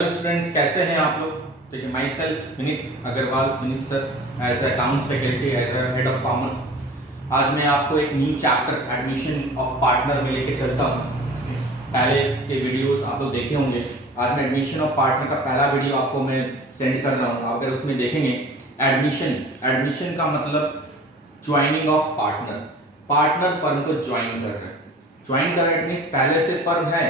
Students कैसे हैं आप लोग। ठीक है, myself Vineet Agarwal, Vineet sir, as accounts faculty, as a head of commerce. आज मैं आपको एक new chapter admission of partner में लेके चलता हूँ। पहले के वीडियोस आप लोग देखे होंगे। आज मैं एडमिशन ऑफ पार्टनर का पहला वीडियो आपको मैं सेंड कर रहा हूँ। आप अगर उसमें देखेंगे एडमिशन का मतलब joining of partner. Partner firm को ज्वाइन कर रहा है। ज्वाइन कर रहा है मीन्स पहले से फर्म है।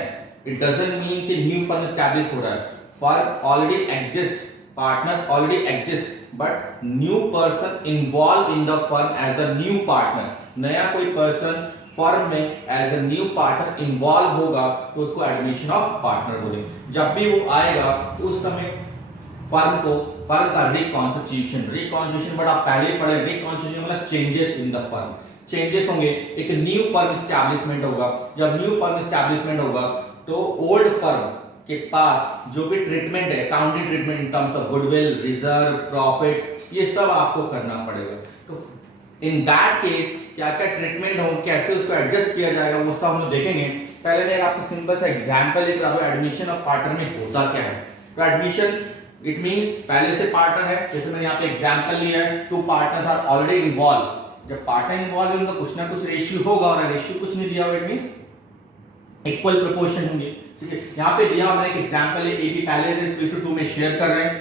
इट डजंट मीन कि न्यू फर्म एस्टैब्लिश हो रहा है। Firm already exists, partner already exists, but new person involved in the firm as a new partner. नया कोई पर्सन फर्म में as a new partner involve होगा तो उसको एडमिशन ऑफ पार्टनर बोलेंगे। जब भी वो आएगा तो उस समय फर्म का रिकॉन्स्टिट्यूशन बट आप पहले ही पढ़े। रिकॉन्स्टिट्यूशन मतलब changes in the firm. Changes होंगे, एक न्यू फर्म एस्टैब्लिशमेंट होगा। जब न्यू फर्म एस्टैब्लिशमेंट होगा तो ओल्ड फर्म के पास जो भी ट्रीटमेंट है, accounting treatment in terms of goodwill, reserve, profit, ये सब आपको करना पड़ेगा। तो इन दैट केस क्या क्या ट्रीटमेंट हो, कैसे उसको एडजस्ट किया जाएगा, वो सब हम लोग देखेंगे। पहले मैं आपको सिंपल सा एग्जांपल लेकर आपको एडमिशन ऑफ पार्टनर में होता क्या है। तो एडमिशन इट मींस पहले से पार्टनर है, जैसे मैंने यहाँ पे एग्जांपल लिया है, two partners are already involve. जब पार्टनर इन्वॉल्व है उनका कुछ ना कुछ रेशियो होगा, और रेशियो कुछ नहीं दिया हुआ, इट मींस इक्वल प्रोपोर्शन होंगे। ठीक है, यहाँ पे दिया मैंने एक एग्जांपल है, ए बी पहले से 3:2 में शेयर कर रहे हैं।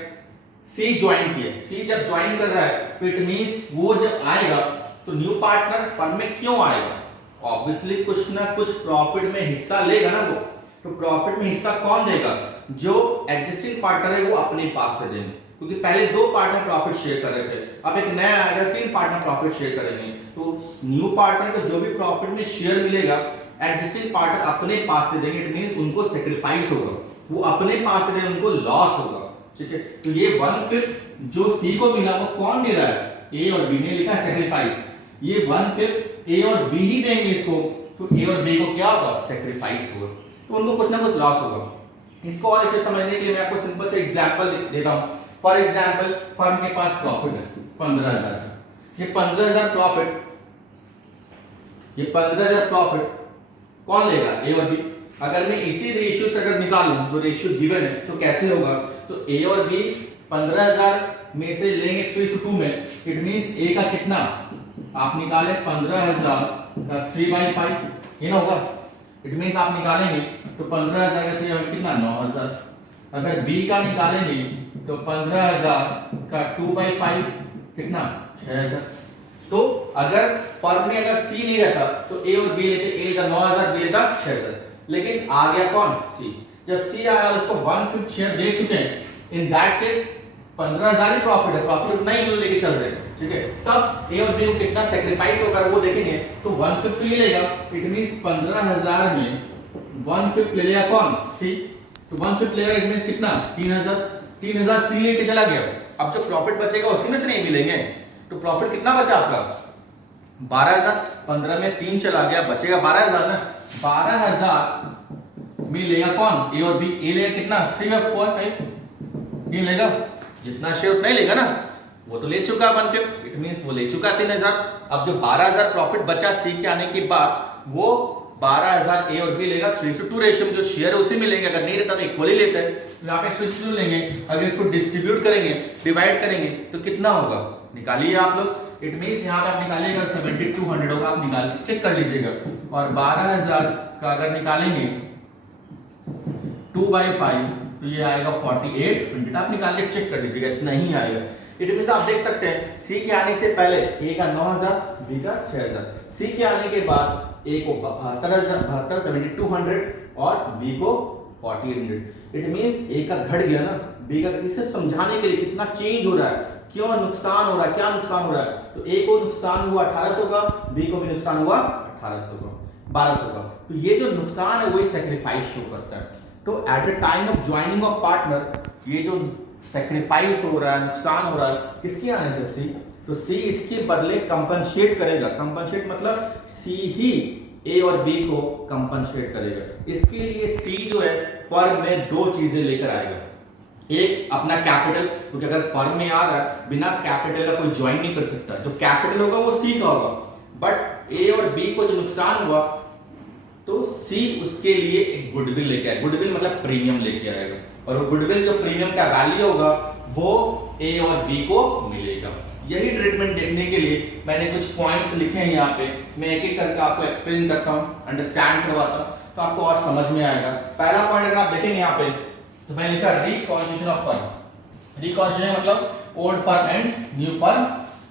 सी ज्वाइन किया, सी जब ज्वाइन कर रहा है तो इट मींस वो जब आएगा तो न्यू पार्टनर फर्म में क्यों आएगा, ऑब्वियसली कुछ ना कुछ प्रॉफिट में हिस्सा लेगा ना वो। तो प्रॉफिट में हिस्सा कौन देगा, जो एग्जिस्टिंग पार्टनर है वो अपने पास से देंगे, क्योंकि पहले 2 पार्टनर प्रॉफिट शेयर कर रहे थे, अब एक नया आएगा 3 पार्टनर प्रॉफिट शेयर करेंगे। तो न्यू पार्टनर को जो भी प्रॉफिट में शेयर मिलेगा एग्जिस्टिंग पार्टनर अपने पास से देंगे। इट मींस उनको सैक्रिफाइस होगा, वो अपने पास से देंगे, उनको लॉस होगा। ठीक है, तो ये 1/5 जो सी को मिला वो कौन दे रहा है, ए और बी ने लिखा है सैक्रिफाइस। ये 1/5 ए और बी ही देंगे इसको, तो ए और बी को क्या होगा, सैक्रिफाइस होगा, तो उनको कुछ ना कुछ लॉस होगा। इसको और अच्छे समझने के लिए मैं आपको सिंपल से एग्जांपल देता हूं। फॉर एग्जांपल फर्म के पास प्रॉफिट है 15,000। ये 15,000 प्रॉफिट कौन लेगा, ए और बी। अगर मैं इसी रेशियो से अगर निकालूं जो रेशियो गिवन है तो कैसे होगा, तो ए और बी 15,000 में से लेंगे 3:2 में। इट मींस ए का कितना आप निकाले 15,000 का 3/5, ये ना होगा। इट मींस आप निकालेंगे तो 15,000 का 3 कितना 9,000। अगर बी का निकालेंगे तो 15,000 का 2/5 कितना 6,000। तो अगर फर्म में अगर सी नहीं रहता तो ए और बी लेते, ए लेता 9,000, बी लेता 6,000, लेकिन आ गया कौन, सी। जब सी आया उसको 1/5 शेयर दे चुके हैं, in that case 15,000 he profit है, प्रॉफिट नहीं हम लेके चल रहे हैं। ठीक है, तब ए और बी को कितना सैक्रिफाइस होगा वो देखेंगे। तो 1/5 ले लेगा, इट मींस 15,000 में 1/5 ले लेगा कौन, सी। तो 1/5 लेगा, इट मींस कितना 3,000 सी लेके चला गया। अब जो प्रॉफिट बचेगा उसी में से नहीं मिलेंगे, तो प्रॉफिट कितना बचा आपका 12,000। 15 में 3 चला गया, बचेगा 12,000 ना। 12,000 में लेगा कौन, ए और बी। ए लेगा कितना 3/4 ये लेगा, जितना शेयर उतना ही लेगा ना, वो तो ले चुका 1/5, इट मींस वो ले चुका 3,000। अब जो 12,000 प्रॉफिट बचा सी के आने के बाद, वो 12,000 ए और बी लेगा 3:2 रेशियो में, जो शेयर उसी में लेंगे। अगर नहीं रहता तो इक्वली लेते हैं, तो यहाँ पे 3:2 लेंगे। अगर इसको डिस्ट्रीब्यूट करेंगे, डिवाइड करेंगे, तो कितना होगा निकालिए आप लोग। इट मींस यहाँ पे आप निकालिएगा 7200 होगा, आप निकाल के चेक कर लीजिएगा। और 12,000 का अगर निकालेंगे 2/5 तो ये आएगा 4800। आप निकाल के चेक कर लीजिएगा, इतना ही आएगा। इट मींस आप देख सकते हैं सी के आने से पहले ए का 9,000, बी का 6,000। सी के आने के बाद ए को 7200 और बी को 4800। इट मींस ए का घट गया ना, बी का। इसे समझाने के लिए कितना चेंज हो रहा है, क्यों नुकसान हो रहा है, क्या नुकसान हो रहा है। तो ए को नुकसान हुआ 1800 का, बी को भी नुकसान हुआ 1800 का, 1200 का। तो ये जो नुकसान है वही सैक्रिफाइस शो करता है। तो at the time of joining of partner, ये जो सैक्रिफाइस हो रहा है, नुकसान हो रहा है, किसके आने से, सी। तो सी इसके बदले कंपनसेट करेगा। कंपनसेट मतलब सी ही ए और बी को कंपनसेट करेगा। इसके लिए सी जो है फर्म में 2 चीजें लेकर आएगा। एक अपना कैपिटल, क्योंकि अगर फर्म में आ रहा है बिना कैपिटल का कोई ज्वाइन नहीं कर सकता। जो कैपिटल होगा वो सी का होगा, बट ए और बी को जो नुकसान हुआ तो सी उसके लिए एक गुडविल लेके आएगा। गुडविल मतलब प्रीमियम लेके आएगा। और वो गुडविल जो प्रीमियम का वैल्यू होगा वो ए और बी को मिलेगा। यही ट्रीटमेंट देखने के लिए मैंने कुछ पॉइंट्स लिखे हैं यहाँ पे, मैं एक एक करके आपको एक्सप्लेन करता हूँ, अंडरस्टैंड करवाता हूँ, तो आपको और समझ में आएगा। पहला पॉइंट अगर आप देखेंगे यहाँ पे तो मैंने लिखा रिकॉन्स्टिट्यूशन ऑफ फर्म। रिकॉन्स्टिट्यूशन मतलब old firm ends new firm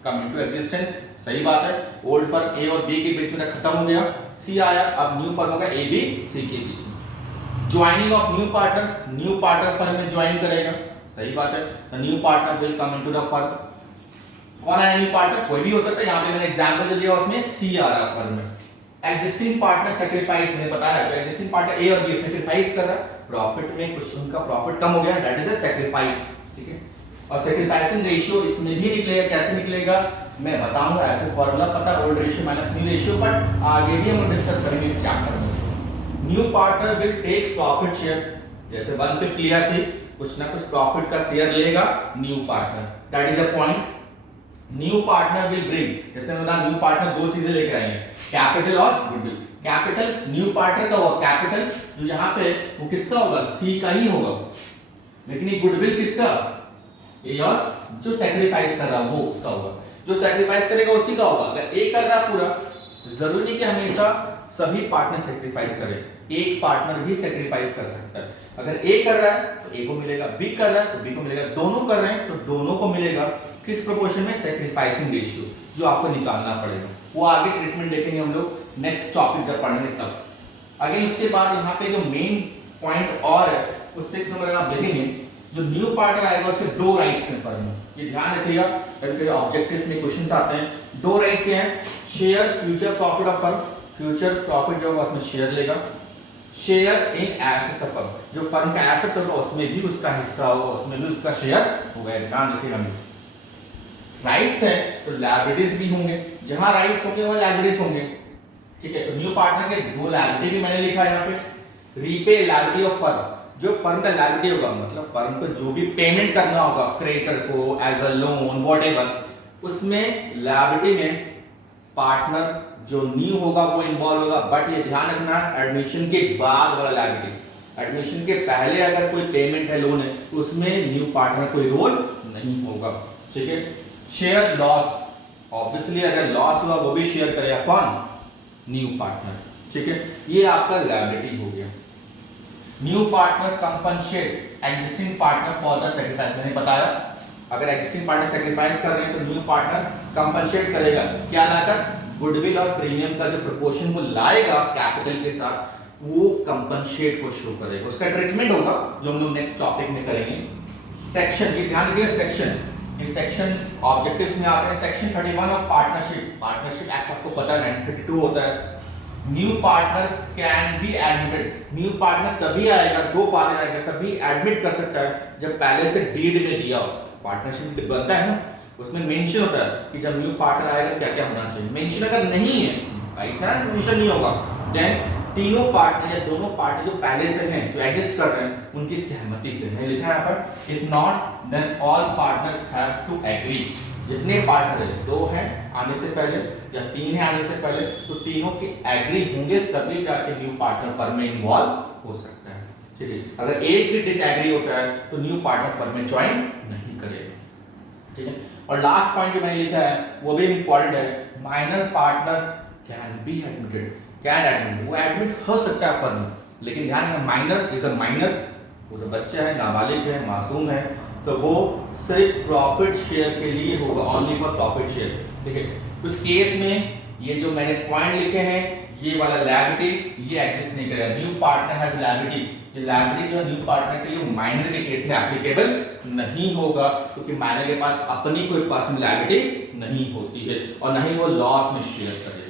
come into existence, सही बात है। ओल्ड फर्म ए और बी के बीच में खत्म हो गया, सी आया, अब न्यू फर्म होगा ए बी सी के बीच में। Joining of new partner firm में ज्वाइन करेगा, सही बात है। The new partner will come into the firm. कौन है न्यू पार्टनर? कोई भी हो सकता है, यहाँ पे मैंने एग्जांपल जो दिया उसमें सी आ रहा फर्म में। एग्जिस्टिंग पार्टनर सेक्रीफाइस, मैंने बताया तो एग्जिस्टिंग पार्टनर ए और बी सेक्रीफाइस कर रहा है, प्रॉफिट में कुछ उनका प्रॉफिट कम हो गया, दैट इज अ सेक्रीफाइस, ठीक है। और सेक्रीफाइसिंग रेशियो इसमें भी निकलेगा, कैसे निकलेगा मैं बताऊंगा, ऐसे फॉर्मूला पता, old ratio minus new ratio, but आगे भी हम डिस्कस करेंगे इस चैप्टर में। New partner will take profit share, जैसे 1/5 लिया सी, कुछ ना कुछ प्रॉफिट का शेयर लेगा new partner, that is a point. New partner will bring, जैसे मैंने बताया न्यू पार्टनर दो चीजें लेके आएंगे, कैपिटल और गुडविल। कैपिटल न्यू पार्टनर का होगा, कैपिटल जो यहाँ पे वो किसका होगा, सी का ही होगा, लेकिन ये गुडविल किसका, ए और जो सैक्रिफाइस कर रहा है वो उसका होगा, जो सैक्रिफाइस करेगा उसी का होगा। अगर ए कर रहा पूरा, जरूरी नहीं कि हमेशा सभी पार्टनर सैक्रिफाइस करें, एक पार्टनर भी सैक्रिफाइस कर सकता है। अगर ए कर रहा है तो ए को मिलेगा, बी कर रहा है तो बी को मिलेगा, दोनों कर रहे हैं तो दोनों को मिलेगा। किस प्रोपोर्शन में? सैक्रिफाइसिंग रेशियो, जो आपको निकालना पड़ेगा। वो आगे ट्रीटमेंट देखेंगे हम लोग नेक्स्ट टॉपिक जब पढ़ेंगे तब। अगेन उसके बाद यहाँ पे जो मेन पॉइंट और है उस 6 नंबर आप देखेंगे, जो न्यू पार्टनर आएगा उसके दो राइट्स हैं फर्म में, ये ध्यान रखिएगा, कभी ऑब्जेक्टिव्स में क्वेश्चंस आते हैं। दो राइट के हैं, share future profit of firm, future profit जो होगा उसमें शेयर लेगा, share in assets of firm, जो फर्म का एसेट्स होगा उसमें भी उसका हिस्सा होगा, उसमें भी उसका शेयर होगा, ध्यान रखिएगा। राइट्स है तो लायबिलिटीज भी होंगे, जहां राइट्स होंगे वहां लायबिलिटीज होंगे, ठीक है। तो न्यू पार्टनर के दो लायबिलिटी भी मैंने लिखा है यहाँ पे। रीपे लायबिलिटी ऑफ फर्म, जो फर्म का लायबिलिटी होगा मतलब फर्म को जो भी पेमेंट करना होगा क्रेडिटर को एज अ लोन व्हाटएवर, उसमें लायबिलिटी में पार्टनर जो न्यू होगा वो इन्वॉल्व होगा, बट ये ध्यान रखना एडमिशन के बाद वाला लायबिलिटी, एडमिशन के पहले अगर कोई पेमेंट है लोन है उसमें न्यू पार्टनर कोई रोल नहीं होगा, ठीक है। शेयर लॉस, ऑब्वियसली अगर लॉस हुआ वो भी शेयर करेगा कौन, न्यू पार्टनर, ठीक है। ये आपका लायबिलिटी हो गया। New partner compensate existing partner for the sacrifice, मैंने बताया अगर एग्जिस्टिंग पार्टनर सैक्रिफाइस कर रहे हैं तो न्यू पार्टनर कंपनसेट करेगा, क्या लाकर, गुडविल और प्रीमियम का जो प्रोपोर्शन वो लाएगा कैपिटल के साथ वो कंपनसेट को शो करेगा, उसका ट्रीटमेंट होगा जो हम लोग नेक्स्ट टॉपिक में करेंगे। सेक्शन, ये ध्यान रखिए सेक्शन, इस सेक्शन ऑब्जेक्टिव्स में आते हैं। सेक्शन 31 ऑफ पार्टनरशिप एक्ट आपको पता है 1952 होता है। New partner can be admitted, new partner तभी आएगा, दो पार्टनर आएगा तभी एडमिट कर सकता है जब पहले से डीड में दिया हो। पार्टनरशिप बनता है ना, उसमें मेंशन होता है कि जब न्यू पार्टनर आएगा क्या क्या होना चाहिए। मेंशन अगर नहीं है, बाई चांस मेंशन नहीं होगा, देन तीनों पार्टनर या दोनों पार्टनर जो पहले से हैं जो एग्जिस्ट कर रहे हैं उनकी सहमति से, मैं लिखा है यहाँ पर, if not then all partners have to agree, जितने पार्टनर है, दो हैं आने से पहले या तीन है आने से पहले, तो तीनों के एग्री होंगे तभी जाके न्यू पार्टनर फर्म में इन्वॉल्व हो सकता है, ठीक है। अगर एक भी डिसएग्री होता है तो न्यू पार्टनर फर्म में ज्वाइन नहीं करेगा, ठीक है। और लास्ट पॉइंट जो मैंने लिखा है वो भी इंपॉर्टेंट है, minor partner can be admitted, can admit, वो एडमिट हो सकता है फर्म, लेकिन ध्यान रखना माइनर इज अ माइनर, वो तो बच्चा है, नाबालिग है, मासूम है, तो वो सिर्फ प्रॉफिट शेयर के लिए होगा, ओनली फॉर प्रॉफिट शेयर, ठीक है। उस केस में ये जो मैंने पॉइंट लिखे हैं, ये वाला लायबिलिटी ये एग्जिस्ट नहीं करेगा, न्यू पार्टनर हैज लायबिलिटी, ये लायबिलिटी जो न्यू पार्टनर के लिए माइनर के केस में एप्लीकेबल नहीं होगा, क्योंकि माइनर के पास अपनी कोई पर्सनल लायबिलिटी नहीं होती है और ना ही वो लॉस में शेयर करेगा।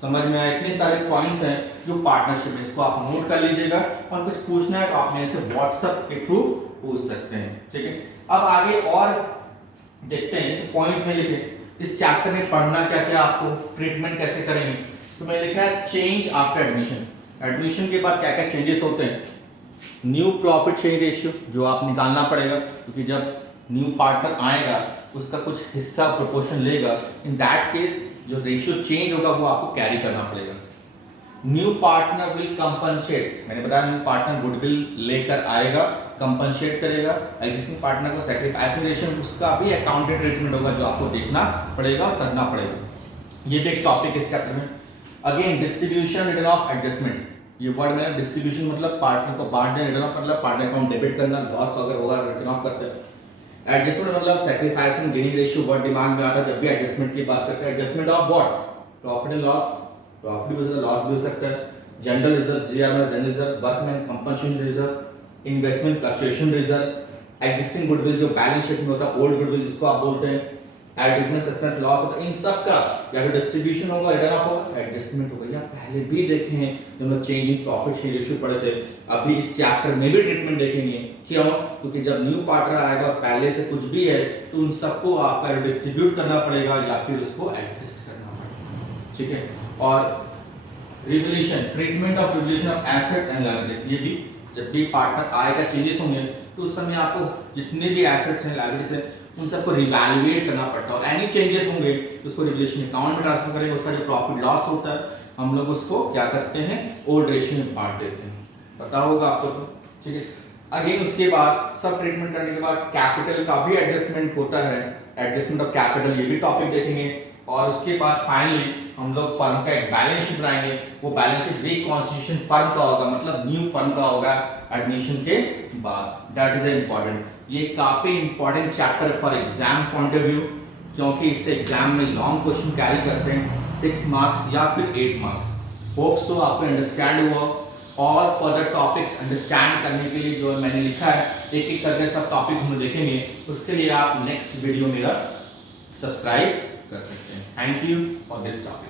समझ में आया? इतने सारे पॉइंट्स हैं जो पार्टनरशिप में, इसको आप नोट कर लीजिएगा और कुछ पूछना है तो आप मेरे से व्हाट्सएप के थ्रू पूछ सकते हैं, ठीक है। अब आगे और देखते हैं कि पॉइंट्स में लिखे इस चैप्टर में पढ़ना क्या क्या, आपको ट्रीटमेंट कैसे करेंगे। तो मैंने लिखा है चेंज आफ्टर एडमिशन, एडमिशन के बाद क्या क्या चेंजेस होते हैं। न्यू प्रॉफिट शेयर रेशियो जो आप निकालना पड़ेगा, क्योंकि जब न्यू पार्टनर आएगा उसका कुछ हिस्सा प्रोपोर्शन लेगा, इन दैट केस जो रेशियो चेंज होगा वो आपको कैरी करना पड़ेगा। न्यू पार्टनर विल कंपनसेट, मैंने बताया न्यू पार्टनर गुडविल लेकर आएगा, कंपनसेट करेगा एग्जिस्टिंग पार्टनर को, सैक्रिफाइसेशन उसका भी अकाउंटेड ट्रीटमेंट होगा जो आपको देखना पड़ेगा और करना पड़ेगा। ये भी एक टॉपिक इस चैप्टर में। Again distribution return of adjustment, ये वर्ड में डिस्ट्रीब्यूशन मतलब पार्टनर को बांटना, रिटर्न ऑफ मतलब पार्टनर अकाउंट डेबिट करना, लॉस अगर होगा रिटर्न ऑफ करते हैं। एडजस्टमेंट मतलब sacrifice and gaining ratio, word दिमाग में आता है जब भी एडजस्टमेंट की बात करते हैं। Adjustment of what, profit and loss, profit भी हो सकता है लॉस भी हो सकता है। जनरल रिजर्व, जीआर में general reserve, workman compensation reserve, investment fluctuation reserve, existing goodwill जो बैलेंस शीट में होता है, ओल्ड गुडविल जिसको आप बोलते हैं, एडजस्टमेंट सस्पेंस लॉस होता है, इन सब का या फिर डिस्ट्रीब्यूशन होगा, रिटर्न ऑफ होगा, एडजस्टमेंट होगा। या पहले भी देखे हैं जब हम लोग change in profit share ratio पढ़े थे, अभी इस चैप्टर में भी ट्रीटमेंट देखेंगे। क्यों? क्योंकि जब न्यू पार्टनर आएगा पहले से कुछ भी है तो उन सबको आपका डिस्ट्रीब्यूट करना पड़ेगा या फिर उसको एडजस्ट करना पड़ेगा, ठीक है। और revolution, treatment of revolution of assets and liabilities, ये भी जब भी पार्टनर आएगा चेंजेस होंगे तो उस समय आपको जितने भी एसेट्स हैं लायबिलिटीज हैं उन सबको रिवैल्यूएट करना पड़ता है, और एनी चेंजेस होंगे तो उसको रिवोल्यूशन अकाउंट में ट्रांसफर करेंगे। उसका जो प्रॉफिट लॉस होता है हम लोग उसको क्या करते हैं, ओल्ड रेशियो में बांट देते हैं, पता होगा आपको तो, ठीक है। अगेन उसके बाद सब ट्रीटमेंट करने के बाद कैपिटल का भी एडजस्टमेंट होता है, एडजस्टमेंट ऑफ कैपिटल, ये भी टॉपिक देखेंगे। और उसके बाद फाइनली हम लोग फर्म का एक बैलेंस शीट बनाएंगे, वो बैलेंस शीट रिकॉन्स्टिट्यूशन फर्म का होगा, मतलब न्यू फर्म का होगा एडमिशन के बाद। दैट इज इम्पोर्टेंट, ये काफी important chapter for exam point of view, क्योंकि इससे एग्जाम में लॉन्ग क्वेश्चन कैरी करते हैं 6 मार्क्स या फिर 8 मार्क्स। होप सो आपको अंडरस्टैंड हुआ, और फर्दर टॉपिक्स अंडरस्टैंड करने के लिए जो मैंने लिखा है एक एक करके सब टॉपिक हम देखेंगे, उसके लिए आप नेक्स्ट वीडियो मेरा सब्सक्राइब कर सकते हैं। Thank you for this topic.